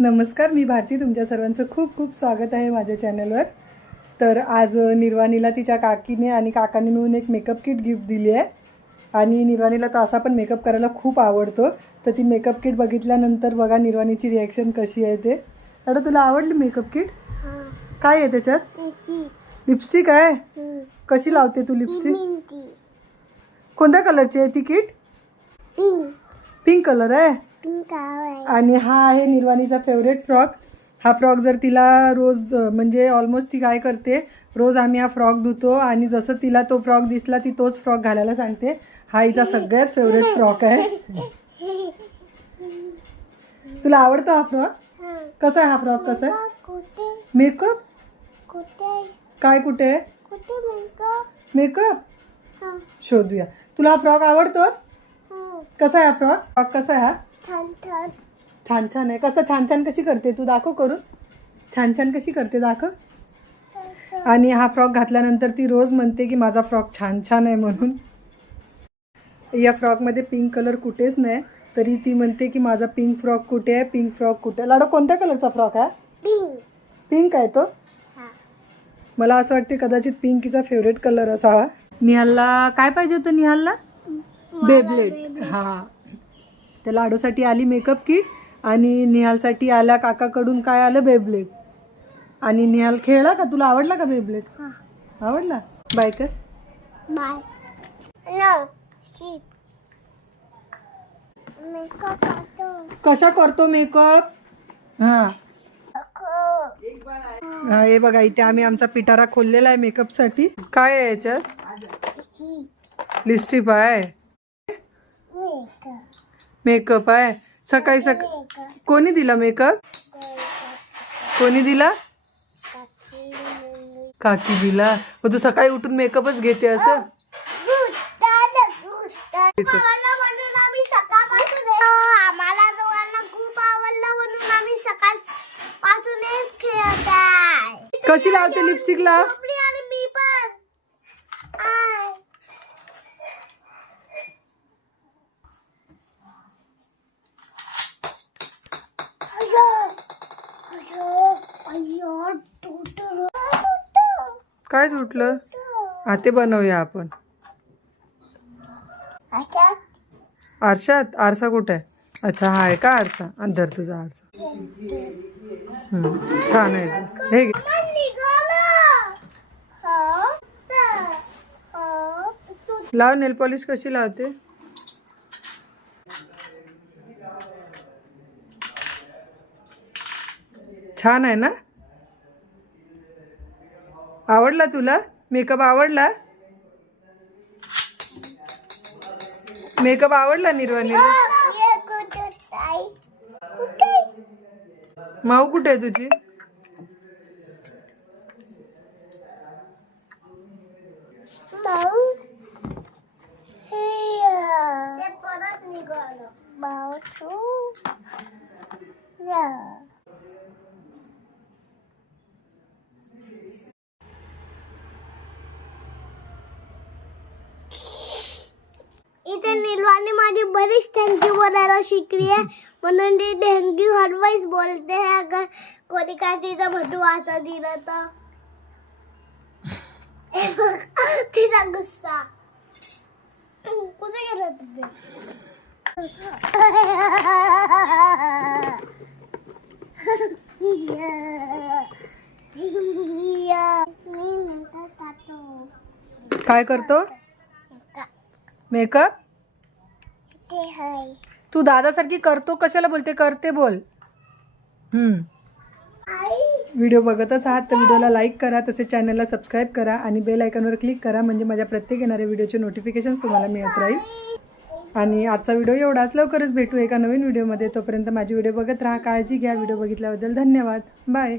नमस्कार, मी भारती. तुमच्या सर्वांचं खूप खूप स्वागत आहे माझ्या चॅनलवर. तर आज निर्वाणीला तिच्या काकीने आणि काकाने मिळून एक मेकअप किट गिफ्ट दिली आहे. आणि निर्वाणीला तर असा पण मेकअप करायला खूप आवडतो. तर ती मेकअप किट बघितल्यानंतर बघा निर्वाणीची रिॲक्शन कशी आहे ते. आता तुला आवडली मेकअप किट? काय आहे त्याच्यात? लिपस्टिक आहे. कशी लावते तू लिपस्टिक? कोणत्या कलरची आहे ती किट? पिंक कलर आहे. आणि हा आहे निर्वाणीचा फेवरेट फ्रॉक. हा फ्रॉक जर तिला रोज म्हणजे ऑलमोस्ट ती काय करते, रोज आम्ही हा फ्रॉक धुतो आणि जसं तिला तो फ्रॉक दिसला ती तोच फ्रॉक घालायला सांगते. हा हिचा सगळ्यात फेवरेट फ्रॉक आहे. तुला आवडतो हा फ्रॉक? कसा आहे हा फ्रॉक? कसा आहे? मेकअप काय कुठे आहे? मेकअप शोधूया. तुला हा फ्रॉक आवडतो? कसा आहे हा फ्रॉक? कसा आहे हा? छान छान आहे. कसं छान छान कशी करते तू? दाखव करून. छान छान कशी करते दाखव. आणि हा फ्रॉक घातल्यानंतर ती रोज म्हणते की माझा फ्रॉक छान छान आहे म्हणून. या फ्रॉकमध्ये पिंक कलर कुठेच नाही, तरी ती म्हणते की माझा पिंक फ्रॉक कुठे आहे, पिंक फ्रॉक कुठे आहे. लाडो, कोणत्या कलरचा फ्रॉक आहे? पिंक आहे तो. मला असं वाटते कदाचित पिंक हिचा फेवरेट कलर असावा. निहालला काय पाहिजे होतं? निहालला बेब्लेड. हां, त्या लाडूसाठी आली मेकअप किट आणि निहालसाठी आल्या काकाकडून काय आलं? बेब्लेड. आणि निहाल खेळला का? तुला आवडला का बेब्लेड? आवडला. बाय कर. कशा करतो मेकअप? हां हां, हे बघा इथे आम्ही आमचा पिटारा खोललेला आहे मेकअप साठी. काय आहे याच्यात? लिपस्टिक आहे. मेकअप आहे. सकाळी कोणी दिला मेकअप? कोणी दिला? काकी दिला. मग तू सकाळी उठून मेकअपच घेते असं? कशी लावते लिपस्टिक? लाव. काय सुटलं? ते बनवूया आपण. आरशात? आरसा कुठे आहे? अच्छा, हा आहे का आरसा? अंधर तुझा आरसा. छान आहे. हे घे. लाव. नेल पॉलिश कशी लावते? छान आहे ना? आवडला तुला मेकअप? आवडला मेकअप? आवडला निर्वाणीला? माऊ कुठे आहे तुझी? इथे निर्वाणी माझी बरीच थँक्यू बोलायला शिकली आहे, म्हणून ती थँक्यू हरवाईच बोलते. अगर कोणी काय तिचा भटू वाचा दिला तर तिचा गुस्सा. कुठे गेला तुझे? काय करतो? मेकअप. तू दादासारखी करतो कशाला बोलते? करते बोल. व्हिडिओ बघतच आहात तर व्हिडिओला लाईक करा, तसेच चॅनलला सबस्क्राईब करा आणि बेल आयकॉनवर क्लिक करा, म्हणजे माझ्या प्रत्येक येणाऱ्या व्हिडिओचे नोटिफिकेशन्स तुम्हाला मिळत राहील. आणि आजचा व्हिडिओ एवढाच. लवकरच भेटू एका नवीन व्हिडिओमध्ये. तोपर्यंत माझी व्हिडिओ बघत राहा. काळजी घ्या. व्हिडिओ बघितल्याबद्दल धन्यवाद. बाय.